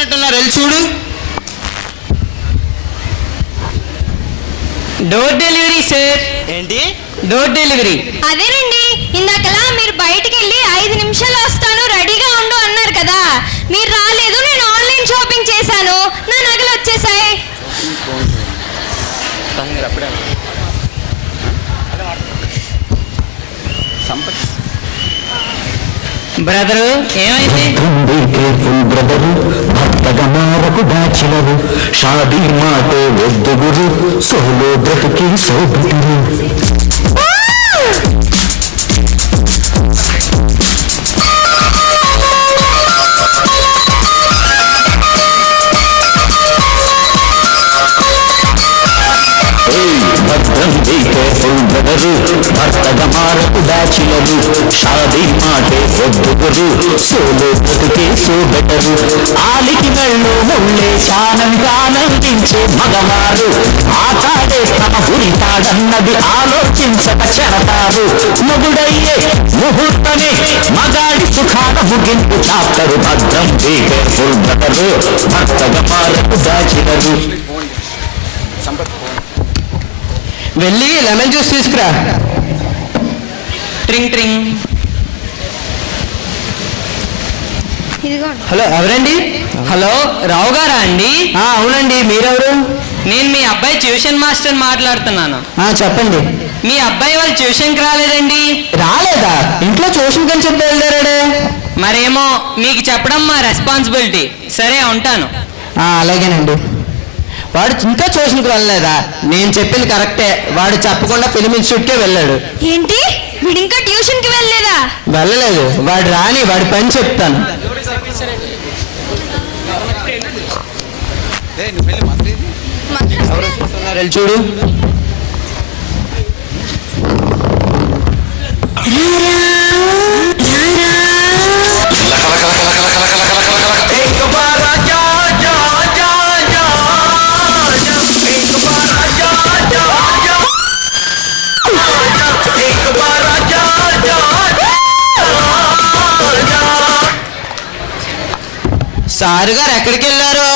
వచ్చినట్టున్నారు, వెళ్ళి చూడు. Door delivery sir. ఏంటి డోర్ డెలివరీ? అదేనండి, ఇందాకలా మీరు బయటికి వెళ్ళి 5 నిమిషాలు వస్తాను రెడీగా ఉండు అన్నారు కదా, మీరు రాలేదు. నేను ఆన్లైన్ షాపింగ్ చేశాను, నా నగలు వచ్చేసాయి. బ్రదరు ఏమైంది? బ్రదరు భర్తగా మారకు బ్యాచిలరు షాదీ మాటే వద్దు గురు సోలో బ్రతికి సోబుతురు. భద్రం బ్రదరు భర్తగా మారకు బ్యాచిలరు షాదీ మాటే వద్దు గురు సోలో బ్రతికి సో బెటరు. ఆలికి మెళ్ళు ముళ్ళే చానంగా ఆనందించే మగవారు ఆటాడే తమ గురితాడన్నది ఆలోచించక చెడతారు. మొగుడయ్యే ముహూర్తమే మగాడి సుఖాన ముగింపు చాప్తరు. భద్రం కేర్ఫుల్ బ్రదరు భర్తగా మారకు బ్యాచిలరు. వెళ్ళి లెమన్ జ్యూస్ తీసుకురా. ట్రింగ్ ట్రింగ్. ఇదిగోండి. హలో, ఎవరండి? హలో, రావు గారా అండి? అవునండి, మీరెవరు? నేను మీ అబ్బాయి ట్యూషన్ మాస్టర్ మాట్లాడుతున్నాను. చెప్పండి. మీ అబ్బాయి వాళ్ళు ట్యూషన్కి రాలేదండి? రాలేదా? ఇంట్లో ట్యూషన్ కని చెప్పి వెళ్ళారాడే. మరేమో మీకు చెప్పడం మా రెస్పాన్సిబిలిటీ. సరే, ఉంటాను. అలాగేనండి. వాడు ఇంకా ట్యూషన్కి వెళ్ళలేదా? నేను చెప్పింది కరెక్టే, వాడు చెప్పకుండా ఫిలిం ఇన్స్టిట్యూట్కే వెళ్ళాడు. ఏంటి, వీడు ఇంకా ట్యూషన్కి వెళ్ళలేదా? వెళ్ళలేదు. వాడు రాని, వాడి పని చెప్తాను. వెళ్ళి చూడు. సారు గారు ఎక్కడికి వెళ్ళారు?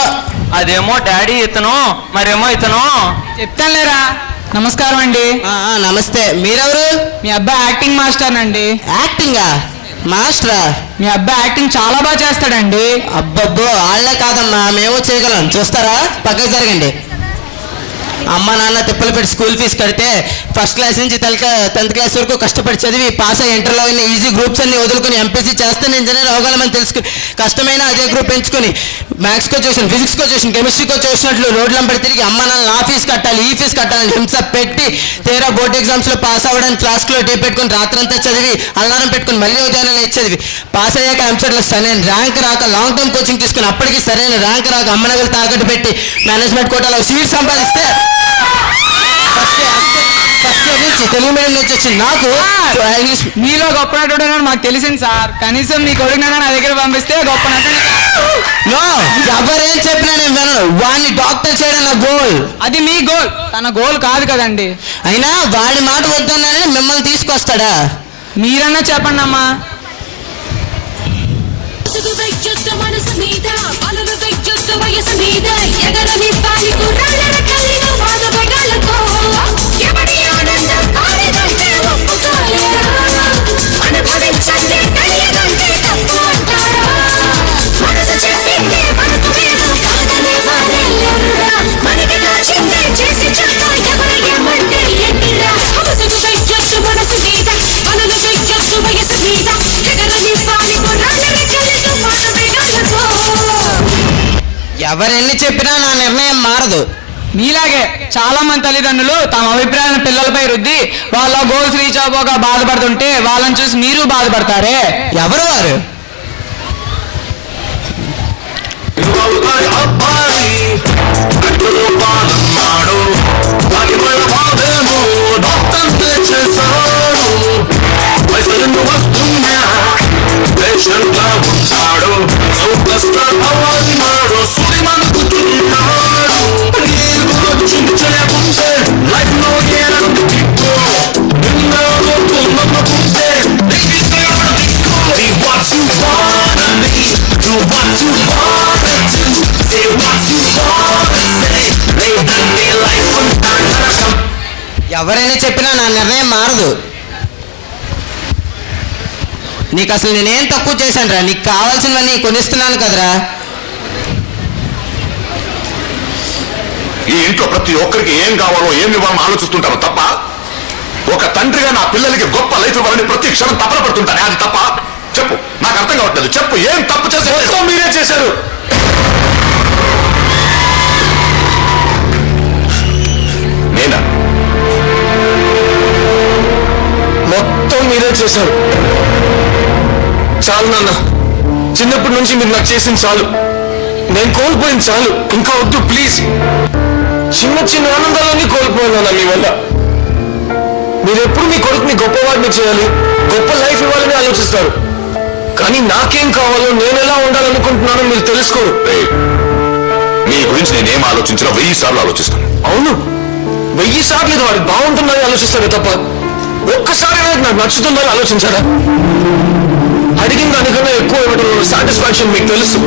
అదేమో డాడీ ఇతను, మరేమో ఇతను. చెప్తానులేరా. నమస్కారం అండి. నమస్తే. మీరెవరు? మీ అబ్బాయి యాక్టింగ్ మాస్టర్ అండి. యాక్టింగా? మాస్టరా? మీ అబ్బాయి యాక్టింగ్ చాలా బాగా చేస్తాడండి. అబ్బబ్బో, వాళ్ళే కాదమ్మా, మేము చేయగలం. చూస్తారా? పక్కకి జరగండి. అమ్మ నాన్న తిప్పలు పెట్టి స్కూల్ ఫీజు కడితే ఫస్ట్ క్లాస్ నుంచి 10th క్లాస్ వరకు కష్టపడి చదివి పాస్ అయ్యి ఇంటర్లో ఉన్న ఈజీ గ్రూప్స్ అన్ని వదులుకొని ఎంపీసీ చేస్తాను ఇంజనీర్ అవగలమని తెలుసుకుని కష్టమైన అదే గ్రూప్ ఎంచుకొని మ్యాథ్స్కో ట్యూషన్, ఫిజిక్స్కో ట్యూషన్, కెమిస్ట్రీకో చూసినట్లు రోడ్లంపడి తిరిగి అమ్మ నాన్న ఆ ఫీజు కట్టాలి ఈ ఫీజు కట్టాలని హింస పెట్టి తీరా బోర్డు ఎగ్జామ్స్లో పాస్ అవ్వడానికి క్లాస్లో టీ పెట్టుకొని రాత్రంతా చదివి అలారం పెట్టుకుని మళ్ళీ ఉదయాన్నే లేచి చదివి పాస్ అయ్యాక ఎంసెట్లో సరైన ర్యాంక్ రాక లాంగ్ టర్మ్ కోచింగ్ తీసుకుని అప్పటికి సరైన ర్యాంక్ రాక అమ్మ నగలు తాకట్టు పెట్టి మేనేజ్మెంట్ కోటాలో సీట్ సంపాదిస్తే తెలుగు మీడియం నుంచి వచ్చింది నాకు. మీలో గొప్ప నటుడు మాకు తెలిసింది సార్. కనీసం మీ కొడుకున నా దగ్గర పంపిస్తే గొప్ప నటుడు. ఎవరేం చెప్పినా నేను వినను. వాడిని డాక్టర్ చేయడం నా గోల్. అది మీ గోల్, తన గోల్ కాదు కదండి. అయినా వాడి మాట వద్దన్నానని మిమ్మల్ని తీసుకొస్తాడా? మీరన్నా చెప్పండి అమ్మా. ఎవరెన్ని చెప్పినా నా నిర్ణయం మారదు. మీలాగే చాలా మంది తల్లిదండ్రులు తమ అభిప్రాయాలను పిల్లలపై రుద్ది వాళ్ళ గోల్స్ రీచ్ అవ్వక బాధపడుతుంటే వాళ్ళని చూసి మీరు బాధపడతారే. ఎవరు వారు? What you wanna be, do what you wanna do. ఎవరైనా చెప్పినా నా నిర్ణయం మారదు. నీకు అసలు నేనేం తక్కువ చేశానురా? నీకు కావాల్సినవన్నీ కొనిస్తున్నాను కదరా. ఈ ఇంట్లో ప్రతి ఒక్కరికి ఏం కావాలో ఏం ఇవ్వాలని ఆలోచిస్తుంటాను తప్ప ఒక తండ్రిగా నా పిల్లలకి గొప్ప లైఫ్ ఇవ్వాలని ప్రతి క్షణం తపన పడుతుంటాను. అది తప్ప? చెప్పు, నాకు అర్థం కావట్లేదు. చెప్పు, ఏం తప్పు చేశారు? మీరే చేశారు. నేనా? మొత్తం మీరే చేశారు. చాలు నాన్న, చిన్నప్పటి నుంచి మీరు నాకు చేసింది చాలు. నేను కోల్పోయింది చాలు, ఇంకా వద్దు ప్లీజ్. చిన్న చిన్న ఆనందాలన్నీ కోల్పోయాను మీ వల్ల. మీరు ఎప్పుడు మీ కొడుకుని గొప్పవాడిని చేయాలి, గొప్ప లైఫ్ ఇవ్వాలని ఆలోచిస్తారు. కానీ నాకేం కావాలో, నేను ఎలా ఉండాలనుకుంటున్నానో మీరు తెలుసుకోరు. మీ గురించి నేనేం ఆలోచించినా 1000 సార్లు ఆలోచిస్తాను. అవును, 1000 సార్లు ఇది వాడికి బాగుంటుందని ఆలోచిస్తాడు తప్ప ఒక్కసారి నాకు నచ్చుతుందని ఆలోచించారా? అడిగిన దానికన్నా ఎక్కువ ఇవ్వడం సాటిస్ఫాక్షన్ మీకు తెలుసు.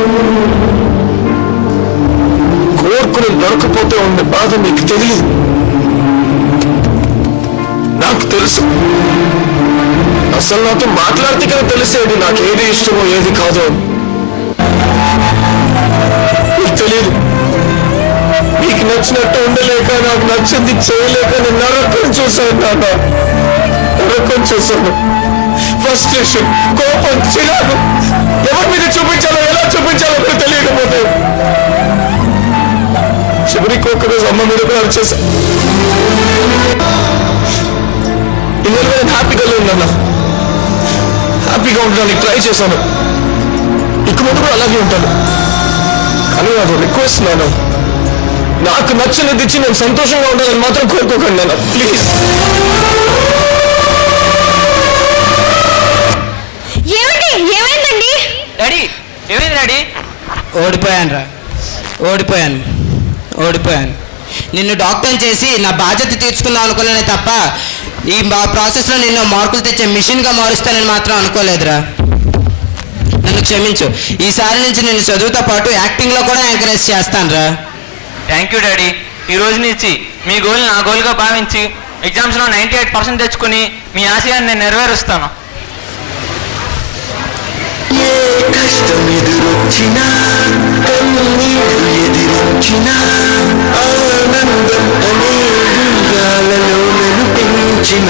కోరుకుని దొరకపోతే ఉండే బాధ మీకు తెలియదు. నాకు తెలుసు. అసలు నాతో మాట్లాడితే కదా తెలిసేది నాకు ఏది ఇష్టమో ఏది కాదో. మీకు తెలియదు. మీకు నచ్చినట్టు ఉండలేక, నాకు నచ్చింది చేయలేక నేను నరకం చూశాను నాన్న. నరకం చూశాను. ఫ్రస్ట్రేషన్, కోపం, చిరాకు ఎవరి మీద చూపించాలో, ఎలా చూపించాలో కూడా తెలియకపోతే చివరికి ఒక్కరోజు అమ్మ మీద కూడా వచ్చేసా. ఇన్నర్ నేను హ్యాపీగా ఉన్నాను. హ్యాపీగా ఉండడానికి ట్రై చేశాను. ఇక ముందు కూడా అలాగే ఉంటాను. కానీ నాకు రిక్వెస్ట్ నాన్న, నాకు నచ్చినది ఇచ్చి నేను సంతోషంగా ఉండాలని మాత్రం కోరుకోకండి నాన్న, ప్లీజ్. ఏమైందండి? డాడీ, ఏమైంది డాడీ? ఓడిపోయాను. నిన్ను డాక్టర్ చేసి నా బాధ్యత తీర్చుకుందాం అనుకున్నానే తప్ప ఈ ప్రాసెస్లో నిన్ను మార్కులు తెచ్చే మిషన్గా మారుస్తానని మాత్రం అనుకోలేదురా. నన్ను క్షమించు. ఈసారి నుంచి నేను చదువుతో పాటు యాక్టింగ్లో కూడా ఎంకరేజ్ చేస్తానురా. Thank you daddy. ఈ రోజు నుంచి మీ గోల్ నా గోల్గా భావించి ఎగ్జామ్స్లో 98% తెచ్చుకుని మీ ఆశయాన్ని నేను నెరవేరుస్తాను. ఏ కష్టం ఎదురొచ్చినా, కన్నీరు ఎదిరించినా, ఆనందం అనే గాలలో నన్ను పెంచిన